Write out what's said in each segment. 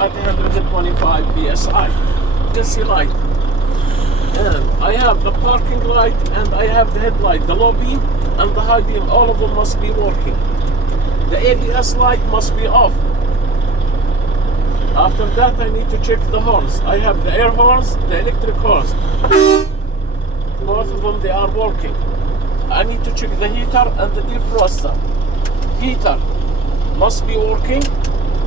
at 125 psi. Emergency light. And I have the parking light and I have the headlight, the low beam and the high beam. All of them must be working. The ABS light must be off. After that, I need to check the horns. I have the air horns, the electric horns. Both of them, they are working. I need to check the heater and the defroster. Heater must be working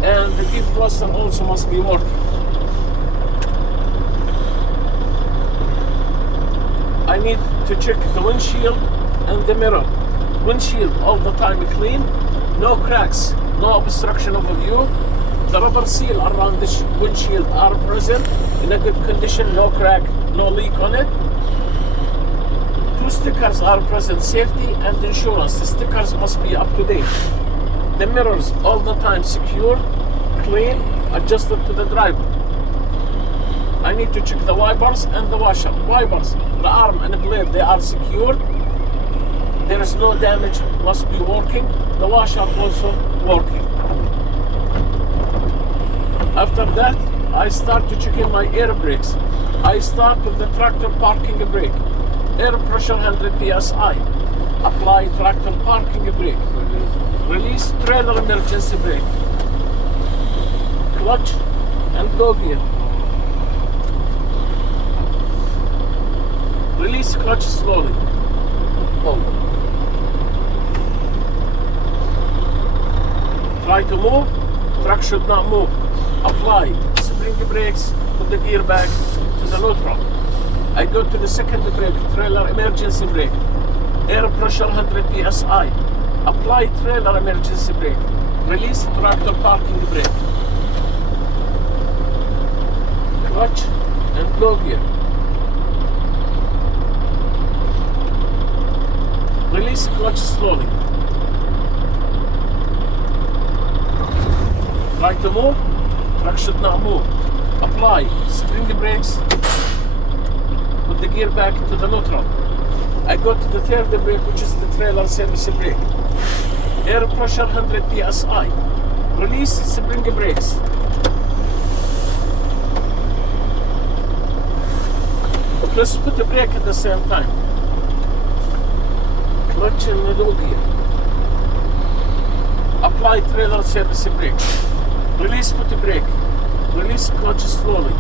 and the defroster also must be working. I need to check the windshield and the mirror. Windshield all the time clean, no cracks, no obstruction of view. The rubber seal around the windshield are present in a good condition, no crack, no leak on it. 2 stickers are present, safety and insurance. The stickers must be up to date. The mirrors all the time secure, clean, adjusted to the driver. I need to check the wipers and the washer. Wipers, the arm and the blade, they are secured. There is no damage, must be working. The washer also working. After that, I start to check in my air brakes. I start with the tractor parking brake. Air pressure 100 psi. Apply tractor parking brake. Release trailer emergency brake. Clutch and low gear. Release clutch slowly. Hold. Try to move, truck should not move. Apply spring brakes to the gear bag to the neutral. I go to the second brake, trailer emergency brake. Air pressure 100 psi. Apply trailer emergency brake. Release tractor parking brake. Clutch and low gear. Release clutch slowly. Try to move, truck should not move. Apply spring brakes with the gear back to the neutral. I go to the third brake, which is the trailer service brake. Air pressure 100 psi. Release spring brakes. Let's put the brake at the same time. Clutch and low gear. Apply trailer service brake. Release put the brake. Release clutch slowly.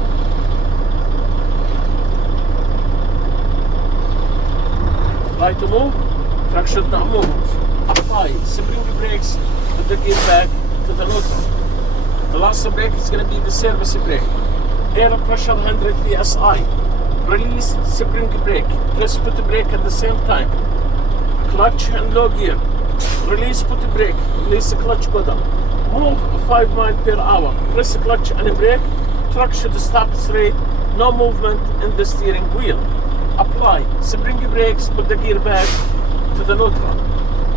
Try to move, truck should not move. Apply spring brakes with the gear back to the neutral. The last brake is going to be the service brake. Air pressure 100 psi. Release spring brake. Press put the brake at the same time. Clutch and low gear. Release put the brake. Release the clutch go down. Move 5 miles per hour. Press the clutch and brake. Truck should stop straight. No movement in the steering wheel. Apply spring brakes with the gear back to the neutral.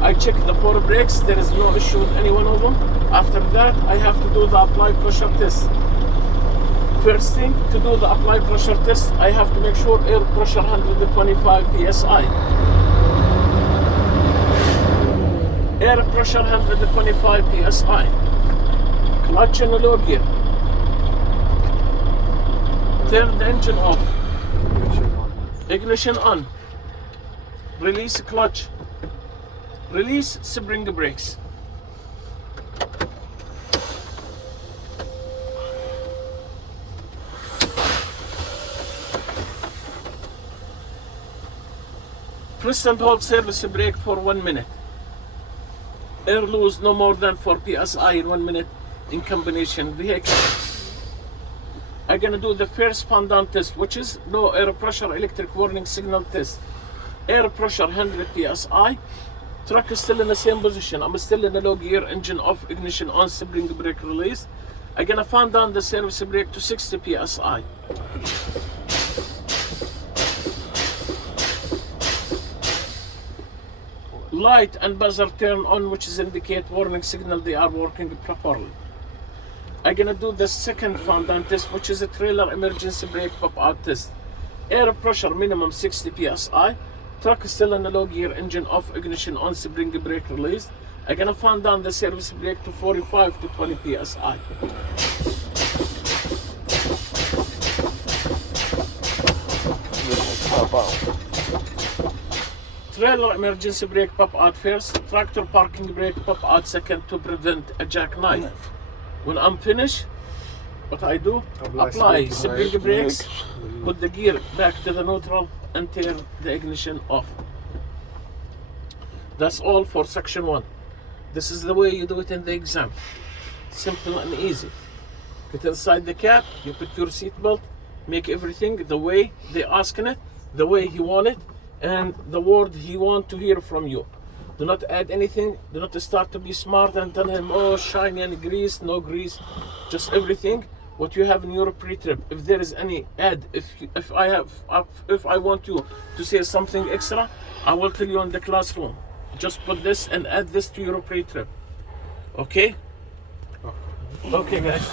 I check the 4 brakes. There is no issue with any one of them. After that, I have to do the apply pressure test. First thing, to do the apply pressure test, I have to make sure air pressure 125 psi. Air pressure 125 psi. Clutch and low gear. Turn the engine off. Ignition on. Release clutch. Release spring brakes. Press and hold service brake for 1 minute. Air lose no more than 4 psi in 1 minute in combination vehicle. I'm gonna do the first pandan test, which is low air pressure electric warning signal test. Air pressure 100 psi. Truck is still in the same position. I'm still in the low gear, engine off, ignition on, spring brake release. I'm gonna fan down the service brake to 60 psi. Light and buzzer turn on, which is indicate warning signal they are working properly. I'm gonna do the second fan down test, which is a trailer emergency brake pop out test. Air pressure minimum 60 psi. Truck is still in the low gear, engine off, ignition on, spring brake release. I'm gonna fan down the service brake to 45 to 20 psi. pop out. Trailer emergency brake pop out first. Tractor parking brake pop out second to prevent a jackknife. When I'm finished, what I do? Apply spring brakes, put the gear back to the neutral and turn the ignition off. That's all for section 1. This is the way you do it in the exam. Simple and easy. Get inside the cab, you put your seatbelt, make everything the way they asking it, the way he want it, and the word he want to hear from you. Do not add anything. Do not start to be smart and tell him, oh, shiny and grease, no grease. Just everything what you have in your pre-trip. If there is any add, if I want you to say something extra, I will tell you in the classroom. Just put this and add this to your pre-trip. Okay? Okay, guys.